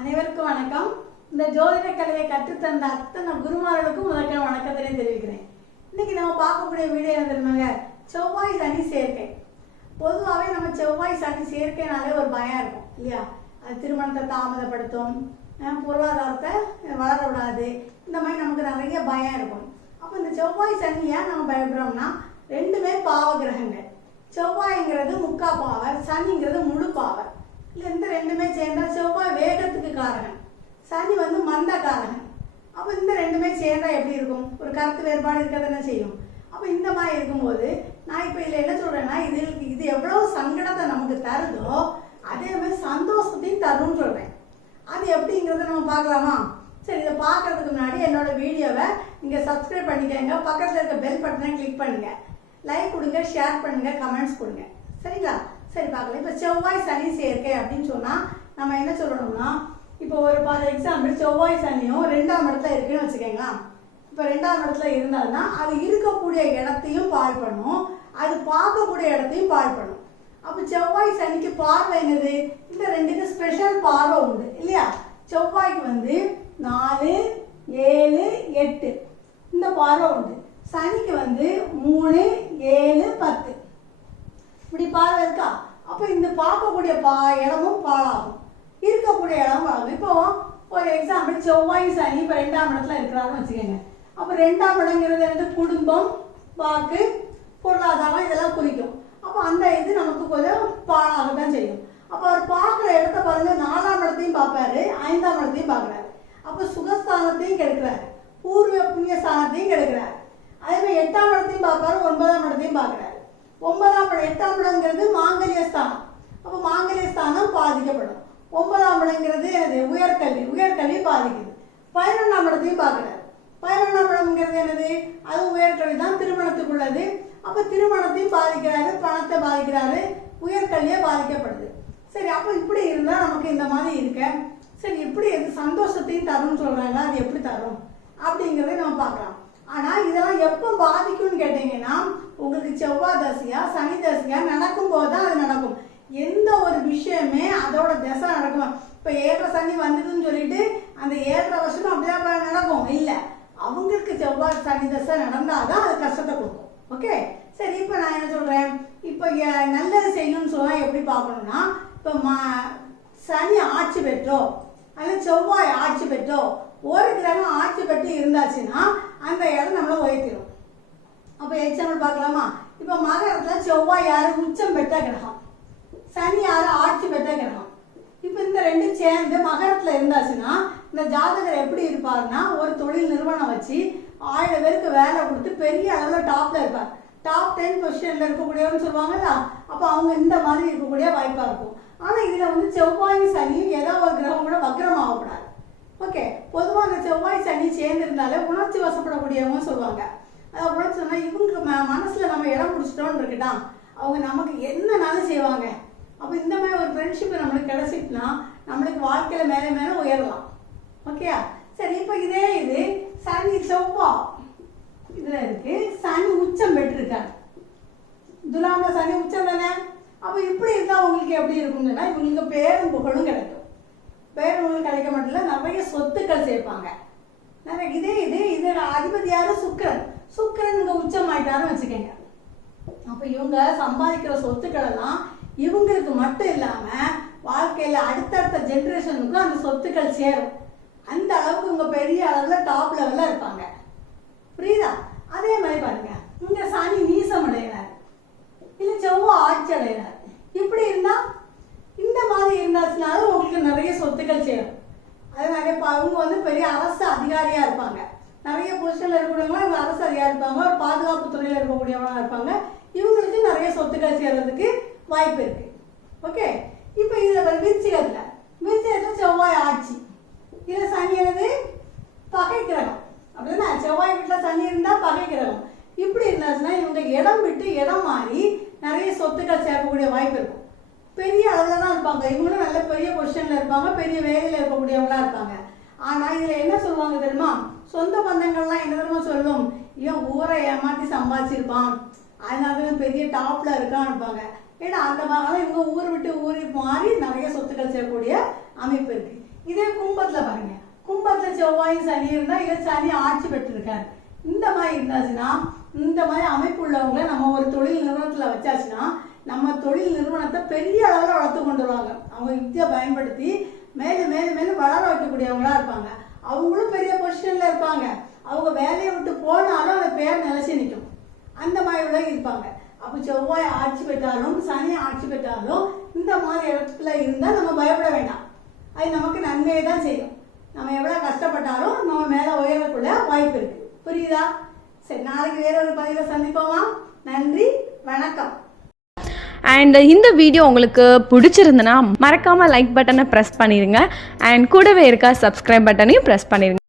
அனைவருக்கும் வணக்கம். இந்த ஜோதிட கலையை கற்றுத்தந்த அத்தனை குருமார்களுக்கும் முதற்க வணக்கத்திலே தெரிவிக்கிறேன். இன்னைக்கு நம்ம பார்க்கக்கூடிய வீடியோ என்ன தெரியுமாங்க? செவ்வாய் சனி சேர்க்கை. பொதுவாகவே நம்ம செவ்வாய் சனி சேர்க்கைனாலே ஒரு பயம் இருக்கும் இல்லையா? அது திருமணத்தை தாமதப்படுத்தும் பொருளாதாரத்தை வளர விடாது. இந்த மாதிரி நமக்கு நிறைய பயம் இருக்கும். அப்போ இந்த செவ்வாய் சனி ஏன் நம்ம பயப்படுறோம்னா ரெண்டுமே பாவ கிரகங்கள். செவ்வாய்ங்கிறது முக்கா பாவர் சனிங்கிறது முழு பாவர் இல்லை இந்த ரெண்டுமே சேர்ந்தா செவ்வாய் வேகத்துக்கு காரகன் சனி வந்து மந்த காரகன் அப்போ இந்த ரெண்டுமே சேர்ந்தா எப்படி இருக்கும்? ஒரு கருத்து வேறுபாடு இருக்க தானே செய்யும். அப்போ இந்த மாதிரி இருக்கும்போது நான் இப்போ இதில் என்ன சொல்கிறேன்னா இது இது எவ்வளோ சங்கடத்தை நமக்கு தருதோ அதே மாதிரி சந்தோஷத்தையும் தரும்னு சொல்கிறேன் அது எப்படிங்கிறத நம்ம பார்க்கலாமா? சரி இதை பார்க்கறதுக்கு முன்னாடி என்னோட வீடியோவை நீங்கள் சப்ஸ்கிரைப் பண்ணிக்கங்க. பக்கத்தில் இருக்க பெல் பட்டனை கிளிக் பண்ணுங்கள் லைக் கொடுங்க ஷேர் பண்ணுங்கள் கமெண்ட்ஸ் கொடுங்க. சரிங்களா? சரி பார்க்கலாம். இப்போ செவ்வாய் சனி சேர்க்கை அப்படின்னு சொன்னால் நம்ம என்ன சொல்லணும்னா இப்போ ஒரு ஃபார் எக்ஸாம்பிள் செவ்வாய் சனியும் ரெண்டாம் இடத்துல இருக்குன்னு வச்சுக்கோங்களா. இப்போ ரெண்டாம் இடத்துல இருந்தால்னா அது இருக்கக்கூடிய இடத்தையும் பாழ் பண்ணும். அது பார்க்கக்கூடிய இடத்தையும் பாழ் பண்ணும். அப்போ செவ்வாய் சனிக்கு பார்வை என்னது? இந்த ரெண்டுக்கு ஸ்பெஷல் பார்வை உண்டு இல்லையா? செவ்வாய்க்கு வந்து நாலு ஏழு எட்டு. இந்த பார்வை உண்டு. சனிக்கு வந்து மூணு ஏழு பத்து. இப்படி பார்வை இருக்கா? அப்போ இந்த பார்க்கக்கூடிய பா இடமும் பாழாகும் இருக்கக்கூடிய இடமும் பாழாகும் இப்போ ஒரு எக்ஸாம்பிள் செவ்வாய் சனி இப்போ ரெண்டாம் இடத்துல இருக்கிறாருன்னு வச்சுக்கோங்க. அப்போ ரெண்டாம் இடங்கிறது வந்து குடும்பம் வாக்கு பொருளாதாரம் இதெல்லாம் குறிக்கும். அப்போ அந்த இது நமக்கு கொஞ்சம் பாழாக தான் செய்யும். அப்போ அவர் பார்க்குற இடத்த பாருங்க நாலாம் இடத்தையும் பார்ப்பாரு ஐந்தாம் இடத்தையும் பார்க்குறாரு. அப்போ சுகஸ்தானத்தையும் கெடுக்கிறாரு. பூர்வ புண்ணிய ஸ்தானத்தையும் கெடுக்கிறாரு. அதே மாதிரி எட்டாம் இடத்தையும் பார்ப்பாரு ஒன்பதாம் இடத்தையும் பார்க்குறாரு. ஒன்பதாம் இடம் எட்டாம் இடங்கிறது மாங்கல்ய ஸ்தானம் அப்போ மாங்கல்ய ஸ்தானம் பாதிக்கப்படும். ஒன்பதாம் இடங்கிறது என்னது? உயர்கல்வி. உயர்கல்வி பாதிக்குது. பதினொன்றாம் இடத்தையும் பார்க்குறாரு. பதினொன்றாம் இடம்ங்கிறது என்னது? அது உயர்கல்வி தான் திருமணத்துக்குள்ளது. அப்போ திருமணத்தையும் பாதிக்கிறாரு பணத்தை பாதிக்கிறாரு உயர்கல்வியை பாதிக்கப்படுது. சரி அப்போ இப்படி இருந்தால் நமக்கு இந்த மாதிரி இருக்க. சரி எப்படி எது சந்தோஷத்தையும் தரும்னு சொல்கிறாங்க அது எப்படி தரும்? அப்படிங்கிறத நம்ம பார்க்கலாம். ஆனால் இதெல்லாம் எப்போ பாதிக்கும்னு கேட்டிங்கன்னா உங்களுக்கு செவ்வாய் தசையா சனி தசையா நடக்கும் போது தான் அது நடக்கும். எந்த ஒரு விஷயமே அதோட தசை நடக்கும் இப்போ ஏழரை சனி வந்ததுன்னு சொல்லிட்டு அந்த ஏழரை வருஷமும் அப்படியே நடக்கும். இல்லை அவங்களுக்கு செவ்வாய் சனி தசை நடந்தால் தான் அது கஷ்டத்தை கொடுக்கும். ஓகே சரி இப்போ நான் என்ன சொல்கிறேன் இப்போ நல்லது செய்யணும்னு சொன்னால் எப்படி பார்க்கணும்னா இப்போ மா சனி ஆட்சி பெற்றோ அல்லது செவ்வாய் ஆட்சி பெற்றோ ஒரு கிரகம் ஆட்சி பெற்று இருந்தாச்சுன்னா அந்த இடம் நம்மளை உயர்த்திடும். அப்போ எக்ஸாம்பிள் பார்க்கலாமா? இப்போ மகரத்தில் செவ்வாய் யாரு உச்சம் பெற்ற கிரகம். சனி யாரு ஆட்சி பெற்ற கிரகம். இப்போ இந்த ரெண்டும் சேர்ந்து மகரத்தில் இருந்தாச்சுன்னா இந்த ஜாதகர் எப்படி இருப்பாருன்னா ஒரு தொழில் நிறுவனம் வச்சு ஆயிரம் பேருக்கு வேலை கொடுத்து பெரிய அளவில் டாப்பில் இருப்பார். டாப் டென் பொசிஷனில் இருக்கக்கூடியவன்னு சொல்லுவாங்கல்ல அப்போ அவங்க இந்த மாதிரி இருக்கக்கூடிய வாய்ப்பாக இருக்கும். ஆனால் இதில் வந்து செவ்வாயும் சனியும் ஏதோ ஒரு கிரகம் கூட வக்ரம் ஆகக்கூடாது ஓகே பொதுவாக அந்த செவ்வாய் சனி சேர்ந்துருந்தாலே உணர்ச்சி வசப்படக்கூடியவங்க சொல்லுவாங்க. அதாவது உணர்ச்சி சொன்னால் இவங்க ம மனசில் நம்ம இடம் பிடிச்சிட்டோன்னு இருக்கட்டான் அவங்க நமக்கு என்னனாலும் செய்வாங்க. அப்போ இந்த மாதிரி ஒரு ஃப்ரெண்ட்ஷிப் நம்மளுக்கு கிடைச்சிட்டுனா நம்மளுக்கு வாழ்க்கையில் மேலே மேலே உயரலாம். ஓகேயா சரி இப்போ இதே இது சனி செவ்வா. இதில் இருக்குது சனி உச்சம் பெற்றிருக்காரு. துலாமில் சனி உச்சம் தானே? அப்போ இப்படி இருந்தால் உங்களுக்கு எப்படி இருக்குங்கன்னா இவங்களுக்கு பேரும் புகழும் கிடைக்கும் பேரும் புகழும் கிடைக்க மட்டும் இல்ல நிறைய சொத்துக்கள் சேர்ப்பாங்க. நிறைய இதே இதே இதே அதிபதி யாரும் சுக்கரன். சுக்கரன் இங்க உச்சம் வச்சுக்கோங்க. அப்போ இவங்க சம்பாதிக்கிற சொத்துக்கள் எல்லாம் இவங்களுக்கு மட்டும் இல்லாம வாழ்க்கையில அடுத்தடுத்த ஜென்ரேஷனுக்கும் அந்த சொத்துக்கள் சேரும். அந்த அளவுக்கு இவங்க பெரிய அளவுல டாப் லெவல்ல இருப்பாங்க. புரியுதா? அதே மாதிரி பாருங்க இங்க சனி நீசம் அடைகிறார் இல்ல செவ்வாய் ஆட்சி அடைகிறார் இப்படி இருந்தா இந்த மாதிரி இருந்தாச்சுனாலும் உங்களுக்கு நிறைய சொத்துக்கள் சேரும் அது நிறைய ப- அவங்க வந்து பெரிய அரசு அதிகாரியா இருப்பாங்க நிறைய பொசிஷன்ல இருக்கிறவங்களாம் இவங்க அரசு அதிகாரி இருப்பாங்க. ஒரு பாதுகாப்பு துறையில இருக்கக்கூடியவங்களா இருப்பாங்க. இவங்களுக்கு நிறைய சொத்துக்கள் சேர்றதுக்கு வாய்ப்பு இருக்கு. ஓகே இப்போ இதுல வர விருச்சிகத்துல விருச்சிகத்துல செவ்வாய் ஆட்சி. இதுல சனி எனது பகை கிரகம். அப்படின்னா செவ்வாய் வீட்டில் சனி இருந்தா பகை கிரகம். இப்படி இருந்தாச்சுன்னா இவங்க இடம் விட்டு இடம் மாறி நிறைய சொத்துக்கள் சேர்க்கக்கூடிய வாய்ப்பு இருக்கும். பெரிய அளவில் தான் இருப்பாங்க. இவங்களும் நல்ல பெரிய பொசிஷனில் இருப்பாங்க. பெரிய வேலையில் இருக்கக்கூடியவங்களா இருப்பாங்க. ஆனால் இதில் என்ன சொல்லுவாங்க தெரியுமா? சொந்த பந்தங்கள்லாம் என்ன தெரியுமா சொல்லும்? இவன் ஊரை ஏமாற்றி சம்பாதிச்சிருப்பான். அதனால தான் பெரிய டாப்பில் இருக்கான்னுப்பாங்க ஏன்னா அந்த மாதிரி இவங்க ஊர் விட்டு ஊரி மாறி நிறைய சொத்துக்கள் செய்யக்கூடிய அமைப்பு இருக்கு. இதே கும்பத்தில் பாருங்க. கும்பத்தில் செவ்வாயும் சனி இருந்தால் இதை சனி ஆட்சி பெற்றிருக்காரு. இந்த மாதிரி இருந்தாச்சுன்னா இந்த மாதிரி அமைப்பு உள்ளவங்களை நம்ம ஒரு தொழில் நிறுவனத்தில் வச்சாச்சுன்னா நம்ம தொழில் நிறுவனத்தை பெரிய அளவில் வளர்த்து கொண்டு வருவாங்க. அவங்க யுக்தியை பயன்படுத்தி மேலும் மேலும் மேலும் வளர வைக்கக்கூடியவங்களா இருப்பாங்க. அவங்களும் பெரிய பொசிஷனில் இருப்பாங்க. அவங்க வேலையை விட்டு போனாலும் அந்த பேர் நிலைச்சி நிற்கும். அந்த மாதிரி உள்ள இருப்பாங்க. அப்போ செவ்வாய் ஆட்சி பெற்றாலும் சனி ஆட்சி பெற்றாலும் இந்த மாதிரி இடத்துல இருந்தால் நம்ம பயப்பட வேண்டாம். அது நமக்கு நன்மையை தான் செய்யும். நம்ம எவ்வளோ கஷ்டப்பட்டாலும் நம்ம மேலே உயரக்குள்ள வாய்ப்பு இருக்கு. புரியுதா? சரி நாளைக்கு வேற ஒரு பதிவில் சந்திப்போமா? நன்றி வணக்கம். அண்ட் இந்த வீடியோ உங்களுக்கு பிடிச்சிருந்துன்னா மறக்காமல் லைக் பட்டனை ப்ரெஸ் பண்ணிடுங்க அண்ட் கூடவே இருக்க சப்ஸ்கிரைப் பட்டனையும் ப்ரெஸ் பண்ணிடுங்க